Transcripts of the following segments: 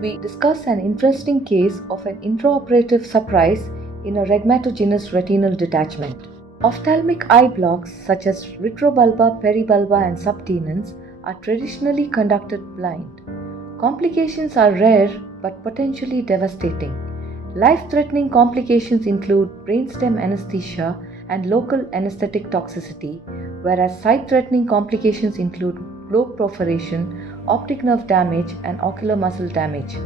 we discuss an interesting case of an intraoperative surprise in a rhegmatogenous retinal detachment. Ophthalmic eye blocks such as retrobulbar, peribulbar, and subtenons are traditionally conducted blind. Complications are rare but potentially devastating. Life-threatening complications include brainstem anesthesia and local anesthetic toxicity, whereas sight-threatening complications include globe perforation, optic nerve damage, and ocular muscle damage.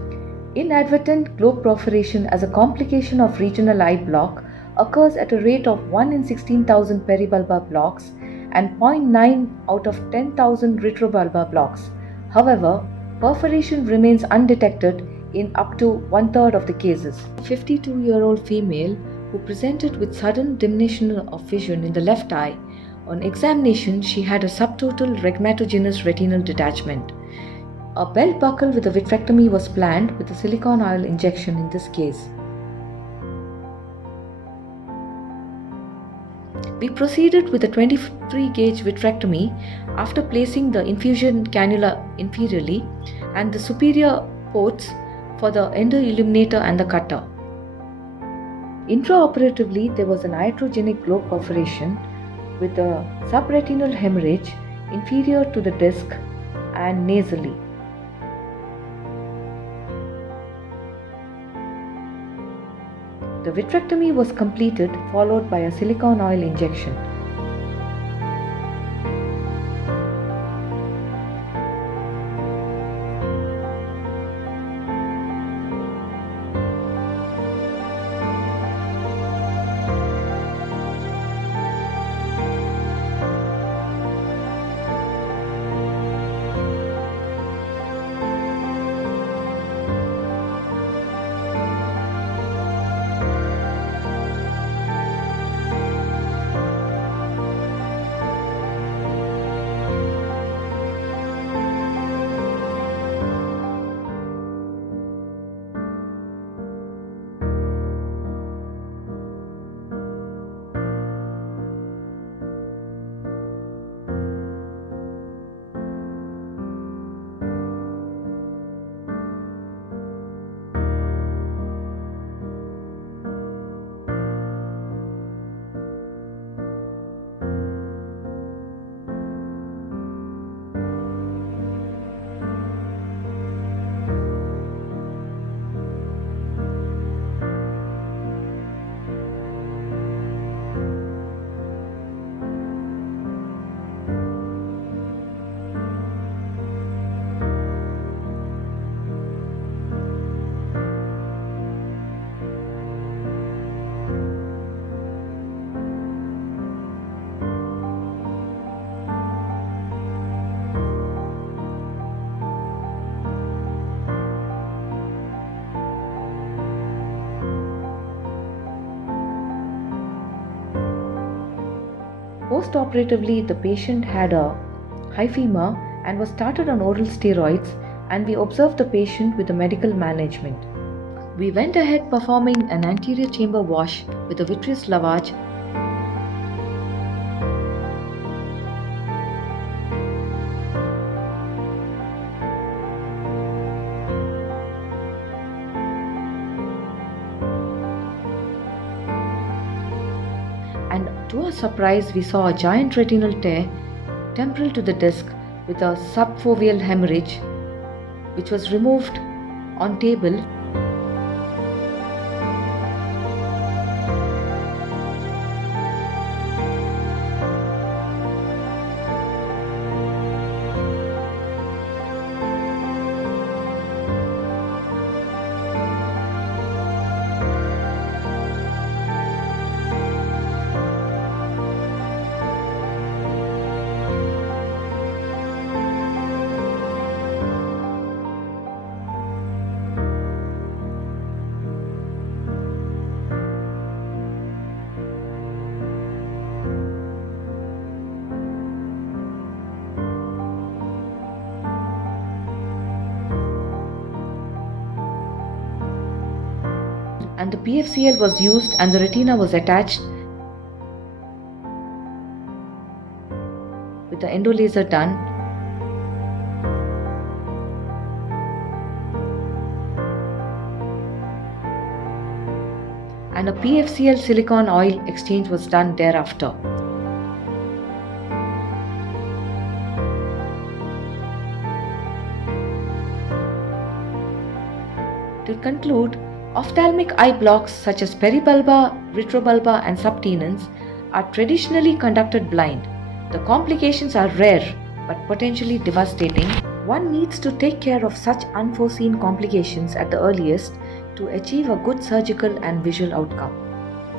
Inadvertent globe perforation as a complication of regional eye block occurs at a rate of 1 in 16,000 peribulbar blocks and 0.9 out of 10,000 retrobulbar blocks. However, perforation remains undetected in up to one-third of the cases. A 52-year-old female who presented with sudden diminution of vision in the left eye. On examination, she had a subtotal rhegmatogenous retinal detachment. A belt buckle with a vitrectomy was planned with a silicone oil injection in this case. We proceeded with a 23-gauge vitrectomy after placing the infusion cannula inferiorly and the superior ports for the endoilluminator and the cutter. Intraoperatively, there was an iatrogenic globe perforation with a subretinal hemorrhage inferior to the disc and nasally. The vitrectomy was completed, followed by a silicone oil injection. Post-operatively, the patient had a hyphema and was started on oral steroids, and we observed the patient with the medical management. We went ahead performing an anterior chamber wash with a vitreous lavage and to our surprise we saw a giant retinal tear temporal to the disc with a subfoveal hemorrhage which was removed on table. And the PFCL was used and the retina was attached with the endolaser done. and a PFCl silicone oil exchange was done thereafter. To conclude, ophthalmic eye blocks such as peribulba, retrobulba and subtenons are traditionally conducted blind. The complications are rare but potentially devastating. One needs to take care of such unforeseen complications at the earliest to achieve a good surgical and visual outcome.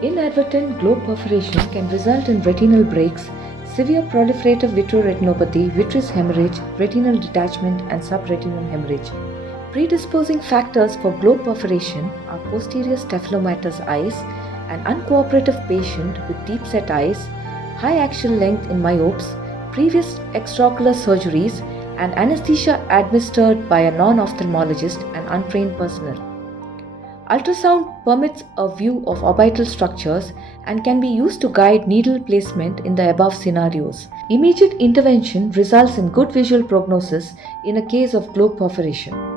Inadvertent globe perforation can result in retinal breaks, severe proliferative vitreoretinopathy, vitreous hemorrhage, retinal detachment and subretinal hemorrhage. Predisposing factors for globe perforation are posterior staphylomatous eyes, an uncooperative patient with deep-set eyes, high axial length in myopes, previous extraocular surgeries, and anesthesia administered by a non-ophthalmologist and untrained personnel. Ultrasound permits a view of orbital structures and can be used to guide needle placement in the above scenarios. Immediate intervention results in good visual prognosis in a case of globe perforation.